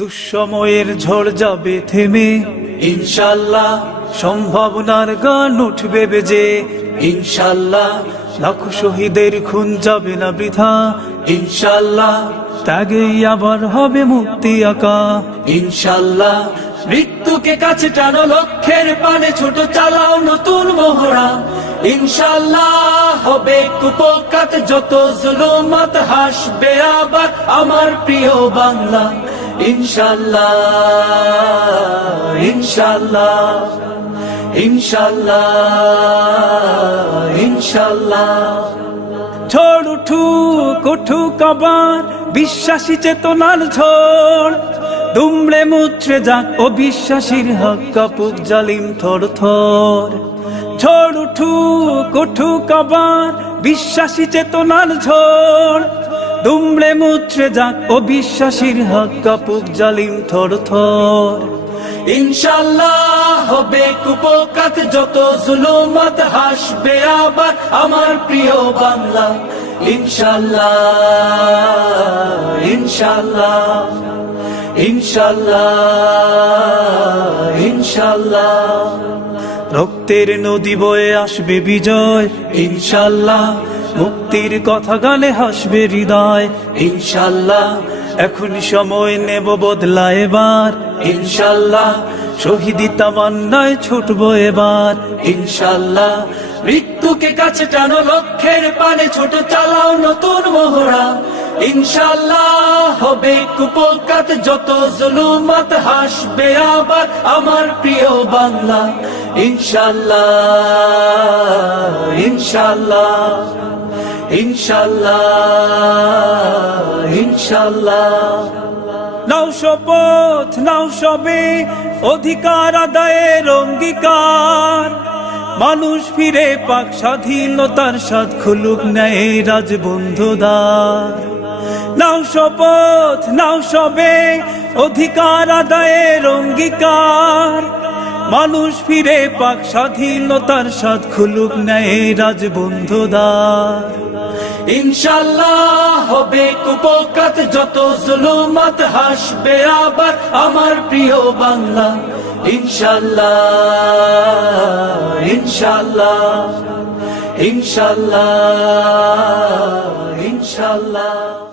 দুঃসময়ের ঝড় যাবে থেমে, ইনশাআল্লাহ সম্ভাবনার গান উঠবে বেজে। ইনশাআল্লাহ লাখো শহীদের খুন যাবে না বৃথা। ইনশাআল্লাহ ত্যাগেই আবার হবে মুক্তি আঁকা। ইনশাআল্লাহ মৃত্যুকে কাছে টানো, লক্ষ্যের পানে ছোট চালাও নতুন মহড়া। ইনশাআল্লাহ হবে কুপকাত যত জুলুমাত, হাসবে আবার আমার প্রিয় বাংলা। ইনশাআল্লাহ ইনশাআল্লাহ ইনশাআল্লাহ ইনশাআল্লাহ। ঝড় উঠুক উঠুক আবার বিশ্বাসী চেতনার ঝড়, দুমড়ে মুচড়ে যাক অবিশ্বাসীর হক, কাপুক জালিম থর থর। ঝড় উঠুক উঠুক আবার বিশ্বাসী চেতনার ঝড়, দুমড়ে মুচড়ে যাক অবিশ্বাসীর হক, কাপুক জালিম থর থর। ইনশাআল্লাহ হবে কুপকাত যত জুলুমাত, হাসবে আবার আমার প্রিয় বাংলা। ইনশাআল্লাহ ইনশাআল্লাহ ইনশাআল্লাহ ইনশাআল্লাহ। রক্তের নদী বয়ে আসবে বিজয়। ইনশাআল্লাহ মুক্তির কথা গালে হাসবে হৃদয়। ইনশাআল্লাহ এখনই সময় নেব বদলা এবার। ইনশাআল্লাহ শহীদি তামান্নায় ছুটবো এবার। ইনশাআল্লাহ মৃত্যুকে কাছে টানো, লক্ষ্যের পানে ছোট চালাও নতুন মহড়া। ইনশাআল্লাহ হবে কুপকাত যত জুলুমাত, হাসবে আবার আমার প্রিয় বাংলা। ইনশাআল্লাহ ইনশাআল্লাহ ইনশাআল্লাহ ইনশাআল্লাহ। নাও শপথ নাও সবে অধিকার আদায়ের অঙ্গীকার, মানুষ ফিরে পাক স্বাধীনতার স্বাদ, খুলুক ন্যায় রাজবন্ধুদ্বার। নাও শপথ নাও সবে অধিকার আদায়ের অঙ্গীকার, মানুষ ফিরে পাক স্বাধীনতার স্বাদ, খুলুক ন্যায় রাজবন্ধুদ্বার। ইনশাআল্লাহ হবে কুপকাত যত জুলুমাত, হাসবে আবার আমার প্রিয় বাংলা। ইনশাআল্লাহ ইনশাআল্লাহ ইনশাআল্লাহ ইনশাআল্লাহ।